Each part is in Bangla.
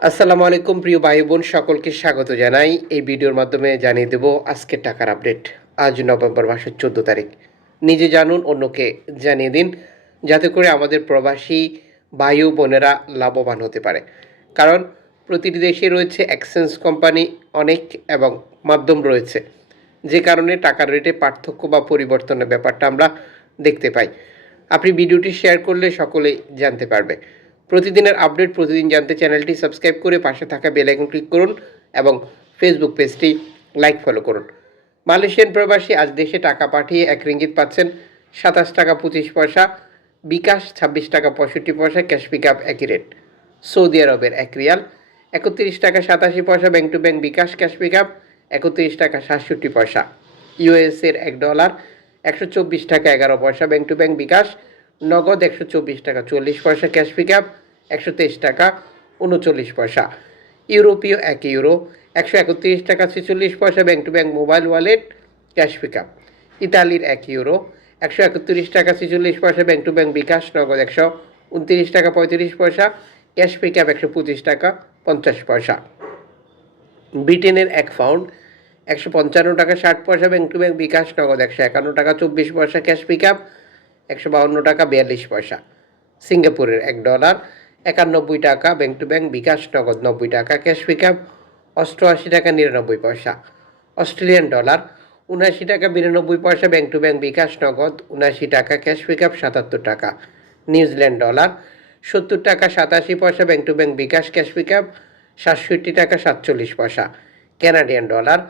আসসালামু আলাইকুম, প্রিয় ভাই বোন, সকলকে স্বাগত জানাই। এই ভিডিওর মাধ্যমে জানিয়ে দেব আজকের টাকার আপডেট। আজ নভেম্বর মাসের চোদ্দ তারিখ। নিজে জানুন, অন্যকে জানিয়ে দিন, যাতে করে আমাদের প্রবাসী ভাই বোনেরা লাভবান হতে পারে। কারণ প্রতিটি দেশে রয়েছে এক্সচেঞ্জ কোম্পানি অনেক এবং মাধ্যম রয়েছে। যে কারণে টাকার রেটে পার্থক্য বা পরিবর্তনের ব্যাপারটা আমরা দেখতে পাই। আপনি ভিডিওটি শেয়ার করলে সকলেই জানতে পারবে। প্রতিদিনের আপডেট, প্রতিদিন জানতে চ্যানেলটি সাবস্ক্রাইব করে পাশে থাকা বেল আইকন ক্লিক করুন এবং ফেসবুক পেজটি লাইক ফলো করুন। মালয়েশিয়ান প্রবাসী আজ দেশে টাকা পাঠিয়ে এক রিঙ্গিত পাচ্ছেন। সাতাশ টাকা পঁচিশ পয়সা, বিকাশ ছাব্বিশ টাকা পঁয়ষট্টি পয়সা ক্যাশ পিক আপ একই রেট। সৌদি আরবের এক রিয়াল, একত্রিশ টাকা সাতাশি পয়সা, bank to bank bKash cash pick up একত্রিশ টাকা সাতষট্টি পয়সা। ইউএসের এক ডলার, একশো চব্বিশ টাকা এগারো পয়সা, ব্যাংক টু ব্যাংক বিকাশ নগদ একশো চব্বিশ টাকা, চল্লিশ পয়সা ক্যাশ পিক আপ একশো তেইশ টাকা, উনচল্লিশ পয়সা। ইউরোপীয় এক ইউরো, একশো একত্রিশ টাকা, ছেচল্লিশ পয়সা bank to bank mobile wallet, cash pick up ইতালির এক ইউরো, একশো একত্রিশ টাকা, ছেচল্লিশ পয়সা ব্যাংক টু ব্যাংক বিকাশ, নগদ একশো উনত্রিশ টাকা, পঁয়ত্রিশ পয়সা, ক্যাশ পিক আপ একশো পঁচিশ টাকা, পঞ্চাশ পয়সা। ব্রিটেনের এক পাউন্ড, একশো পঞ্চান্ন টাকা, ষাট পয়সা ব্যাংক টু ব্যাংক বিকাশ, নগদ একশো একান্ন টাকা, চব্বিশ পয়সা ক্যাশ পিক আপ একশো বাউন্ন টাকা, বিয়াল্লিশ পয়সা। সিঙ্গাপুরের এক ডলার, একানব্বই টাকা, ব্যাংক টু ব্যাংক, বিকাশ নগদ নব্বই টাকা, ক্যাশ পিক আপ অষ্টআশি টাকা, নিরানব্বই পয়সা। অস্ট্রেলিয়ান ডলার, উনআশি টাকা, বিরানব্বই পয়সা, ব্যাংক টু ব্যাংক, বিকাশ নগদ, উনআশি টাকা, ক্যাশ পিক আপ সাতাত্তর টাকা। নিউজিল্যান্ড ডলার, সত্তর টাকা, সাতাশি পয়সা, bank to bank, bKash, cash pick up সাতষট্টি টাকা, সাতচল্লিশ পয়সা। কানাডিয়ান ডলার,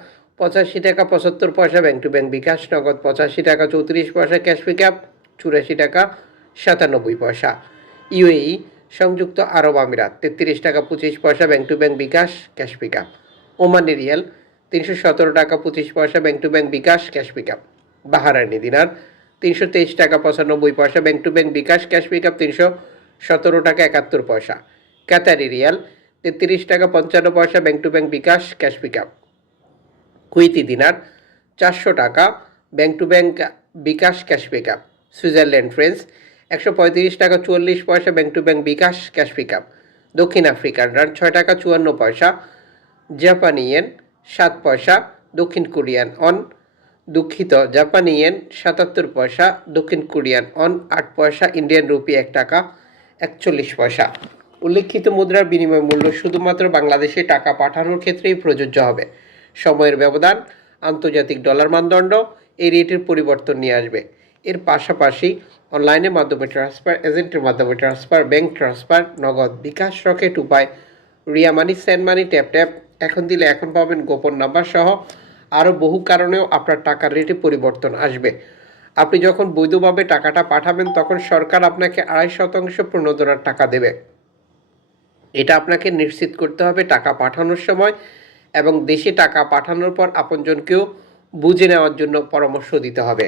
পঁচাশি টাকা, পঁচাত্তর পয়সা, ব্যাংক টু ব্যাংক, বিকাশ নগদ, পঁচাশি টাকা, চৌত্রিশ পয়সা, ক্যাশ পিক আপ চুরাশি টাকা, সাতানব্বই পয়সা। ইউএই, সংযুক্ত আরব আমিরাত, তেত্রিশ টাকা, পঁচিশ পয়সা, bank to bank bKash, cash pick up Omani riyal, তিনশো সতেরো টাকা, পঁচিশ পয়সা, bank to bank bKash, cash pick up Bahraini dinar, তিনশো তেইশ টাকা, পঁচানব্বই পয়সা, bank to bank bKash, cash pick up তিনশো সতেরো টাকা, একাত্তর পয়সা। কাতারি রিয়াল, তেত্রিশ টাকা, পঞ্চান্ন পয়সা, bank to bank bKash, cash pick up Kuwaiti dinar, চারশো টাকা, bank to bank bKash, cash pick up Switzerland franc একশো পঁয়ত্রিশ টাকা চুয়াল্লিশ পয়সা bank to bank bKash, cash pick up দক্ষিণ আফ্রিকান রান ছয় টাকা চুয়ান্ন পয়সা। জাপানি ইয়েন সাত পয়সা, দক্ষিণ কোরিয়ান অন। দুঃখিত, জাপানি ইয়েন সাতাত্তর পয়সা, দক্ষিণ কোরিয়ান অন আট পয়সা, ইন্ডিয়ান রুপি এক টাকা, একচল্লিশ পয়সা। উল্লেখিত মুদ্রার বিনিময় মূল্য শুধুমাত্র বাংলাদেশে টাকা পাঠানোর ক্ষেত্রেই প্রযোজ্য হবে। সময়ের ব্যবধান, আন্তর্জাতিক ডলার মানদণ্ড, এই রেটের পরিবর্তন নিয়ে আসবে। এর পাশাপাশি অনলাইনের মাধ্যমে ট্রান্সফার এজেন্টের মাধ্যমে transfer bank transfer Nagad bKash Rocket Upay, Ria money send money tap tap এখন দিলে এখন পাবেন গোপন নাম্বার সহ আরও বহু কারণেও আপনার টাকার রেটে পরিবর্তন আসবে। আপনি যখন বৈধভাবে টাকাটা পাঠাবেন, তখন সরকার আপনাকে আড়াই শতাংশ প্রণোদনার টাকা দেবে। এটা আপনাকে নিশ্চিত করতে হবে টাকা পাঠানোর সময় এবং দেশে টাকা পাঠানোর পর আপনজনকেও বুঝে নেওয়ার জন্য পরামর্শ দিতে হবে।